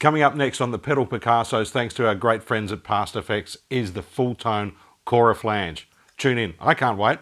Coming up next on the Pedal Picassos, thanks to our great friends at Past Effects, is the Fulltone Choralflange. Tune in. I can't wait.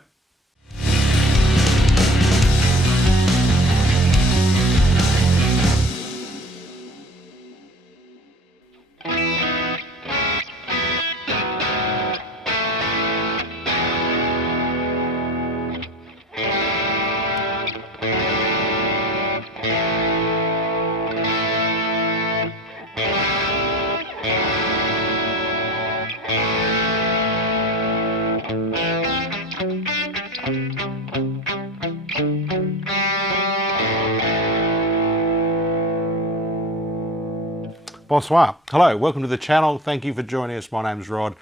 Bonsoir. Hello, welcome to the channel. Thank you for joining us. My name's Rod.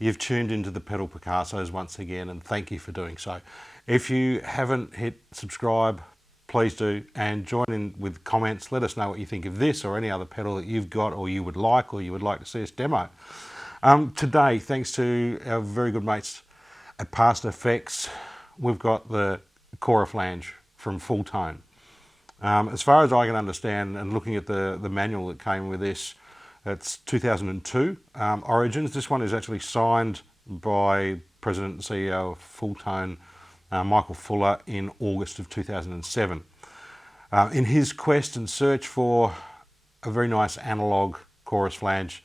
You've tuned into the Pedal Picassos once again, and thank you for doing so. If you haven't hit subscribe, please do, and join in with comments. Let us know what you think of this or any other pedal that you've got or you would like to see us demo. Today, thanks to our very good mates at Past Effects, we've got the Choralflange from Fulltone. As far as I can understand, and looking at the manual that came with this, it's 2002 origins. This one is actually signed by President and CEO of Fulltone, Michael Fuller, in August of 2007. In his quest and search for a very nice analogue chorus flange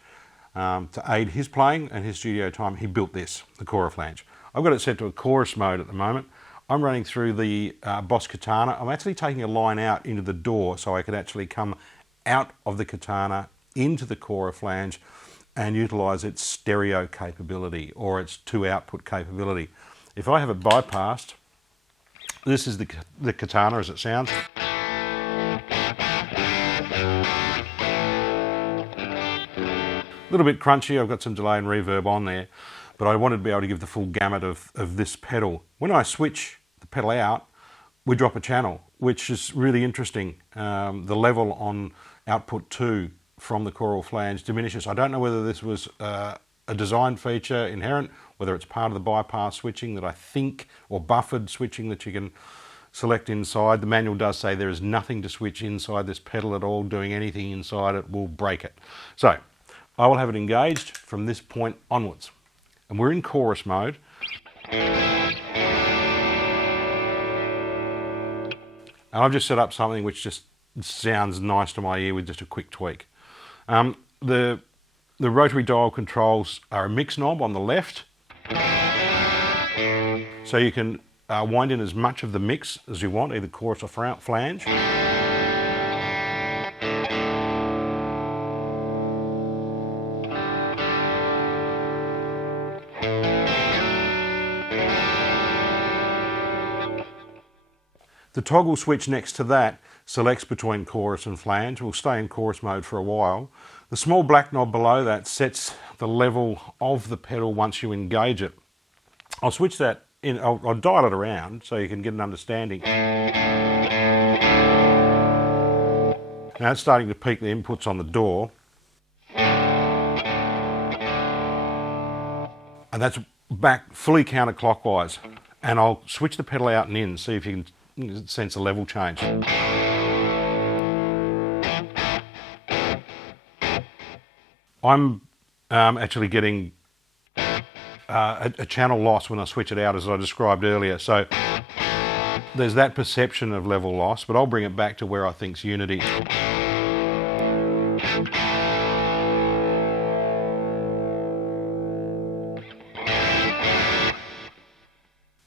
to aid his playing and his studio time, he built this, the Choralflange. I've got it set to a chorus mode at the moment. I'm running through the Boss Katana. I'm actually taking a line out into the door so I can actually come out of the Katana into the Choralflange and utilise its stereo capability or its 2-output capability. If I have it bypassed, this is the Katana as it sounds. A little bit crunchy, I've got some delay and reverb on there, but I wanted to be able to give the full gamut of this pedal. When I switch the pedal out, we drop a channel, which is really interesting. The level on output 2 from the Choralflange diminishes. I don't know whether this was a design feature inherent, whether it's part of the bypass switching that I think, or buffered switching that you can select inside. The manual does say there is nothing to switch inside this pedal at all. Doing anything inside it will break it. So I will have it engaged from this point onwards. And we're in chorus mode. And I've just set up something which just sounds nice to my ear with just a quick tweak. The rotary dial controls are a mix knob on the left. So you can wind in as much of the mix as you want, either chorus or flange. The toggle switch next to that selects between chorus and flange. We'll stay in chorus mode for a while. The small black knob below that sets the level of the pedal once you engage it. I'll switch that in, I'll dial it around so you can get an understanding. Now it's starting to peak the inputs on the door. And that's back fully counterclockwise. And I'll switch the pedal out and in, see if you can sense a level change. I'm actually getting a channel loss when I switch it out, as I described earlier. So there's that perception of level loss, but I'll bring it back to where I think's unity.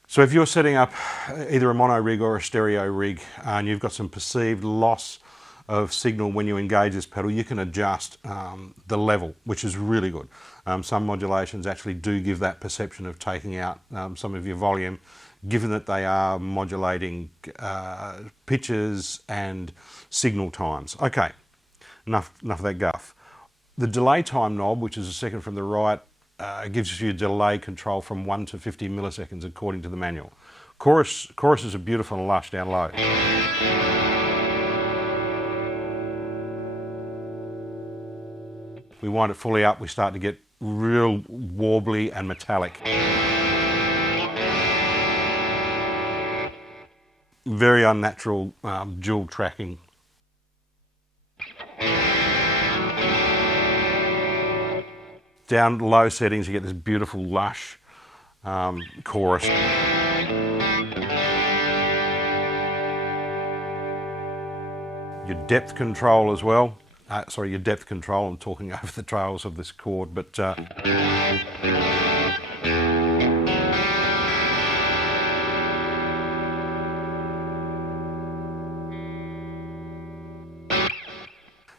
So if you're setting up either a mono rig or a stereo rig and you've got some perceived loss of signal when you engage this pedal, you can adjust the level, which is really good. Some modulations actually do give that perception of taking out some of your volume, given that they are modulating pitches and signal times. Okay, enough of that guff. The delay time knob, which is the second from the right, gives you delay control from 1 to 50 milliseconds according to the manual. Choruses are beautiful and lush down low. We wind it fully up, we start to get real warbly and metallic. Very unnatural dual tracking. Down low settings, you get this beautiful lush chorus. Your depth control as well. Sorry, your depth control. I'm talking over the trails of this chord, but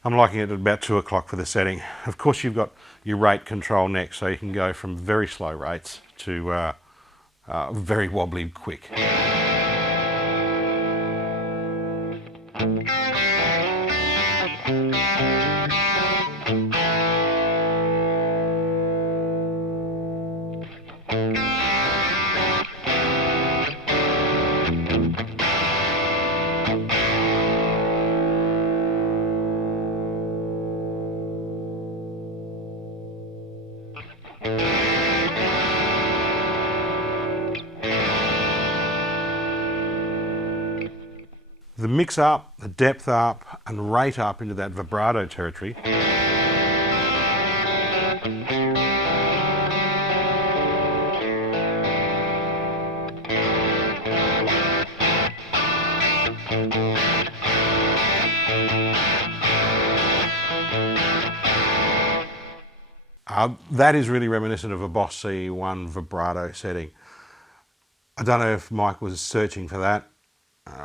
I'm liking it at about 2 o'clock for the setting. Of course, you've got your rate control next, so you can go from very slow rates to very wobbly quick. The mix up, the depth up, and rate up into that vibrato territory. That is really reminiscent of a Boss C1 vibrato setting. I don't know if Mike was searching for that,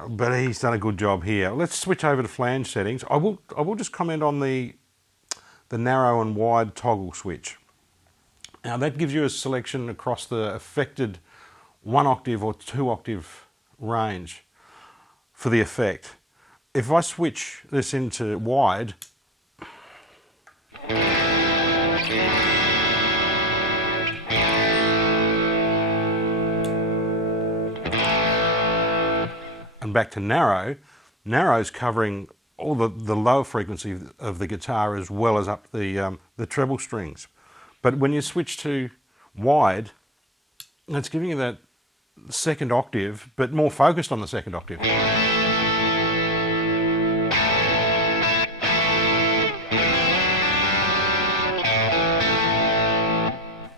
but he's done a good job here. Let's switch over to flange settings. I will just comment on the narrow and wide toggle switch. Now that gives you a selection across the affected 1 octave or 2 octave range for the effect. If I switch this into wide, and back to narrow, narrow's covering all the lower frequency of the guitar as well as up the treble strings. But when you switch to wide, it's giving you that second octave, but more focused on the second octave.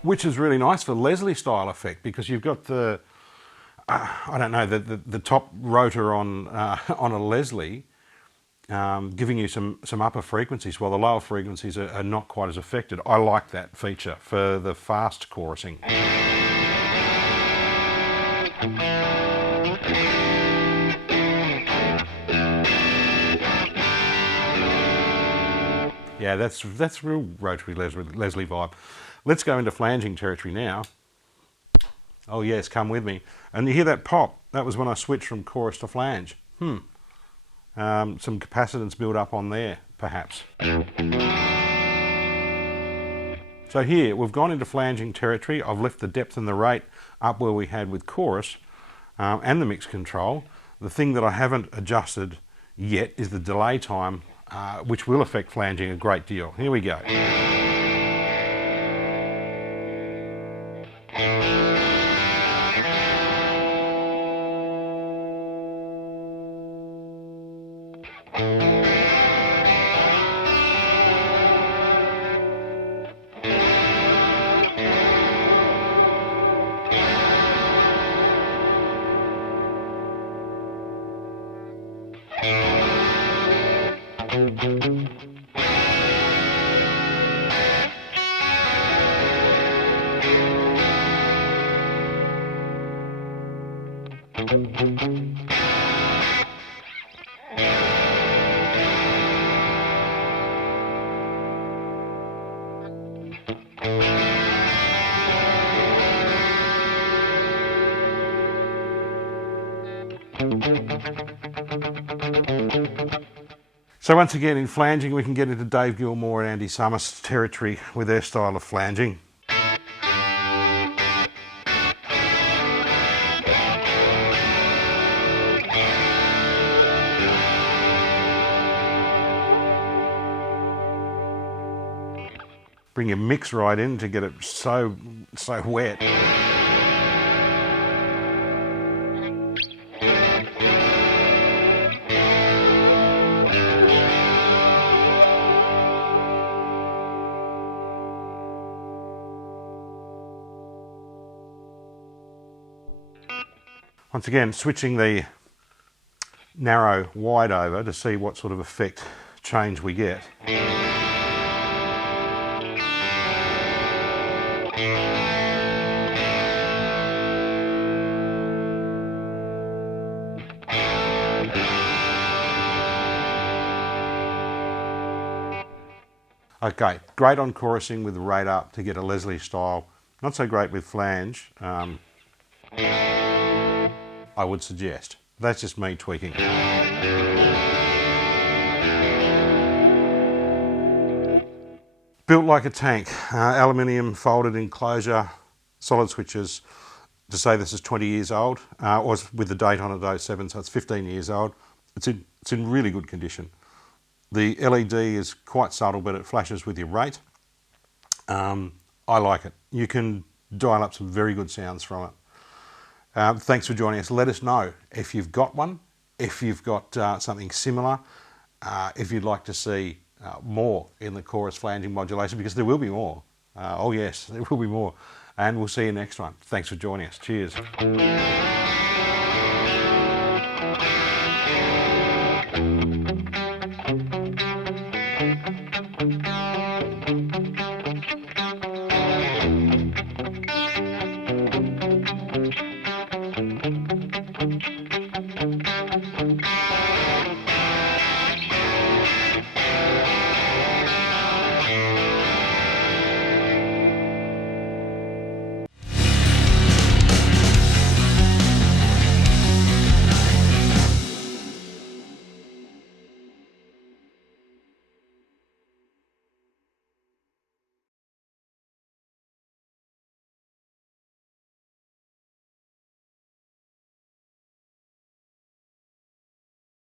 Which is really nice for Leslie style effect, because you've got the I don't know, the top rotor on a Leslie giving you some upper frequencies, while the lower frequencies are not quite as affected. I like that feature for the fast chorusing. Yeah, that's real rotary Leslie vibe. Let's go into flanging territory now. Oh yes, come with me. And you hear that pop? That was when I switched from chorus to flange. Some capacitance build up on there, perhaps. So here, we've gone into flanging territory. I've left the depth and the rate up where we had with chorus, and the mix control. The thing that I haven't adjusted yet is the delay time, which will affect flanging a great deal. Here we go. So once again, in flanging, we can get into Dave Gilmour and Andy Summers territory with their style of flanging. Bring your mix right in to get it so wet. Once again, switching the narrow wide over to see what sort of effect change we get. Okay, great on chorusing with the rate up to get a Leslie style. Not so great with flange, I would suggest. That's just me tweaking. Built like a tank, aluminium folded enclosure, solid switches. To say this is 20 years old, was with the date on it 07, so it's 15 years old. It's in really good condition. The LED is quite subtle, but it flashes with your rate. I like it. You can dial up some very good sounds from it. Thanks for joining us. Let us know if you've got one, if you've got something similar, if you'd like to see more in the chorus flanging modulation, because there will be more. Oh yes, there will be more. And we'll see you next one. Thanks for joining us. Cheers.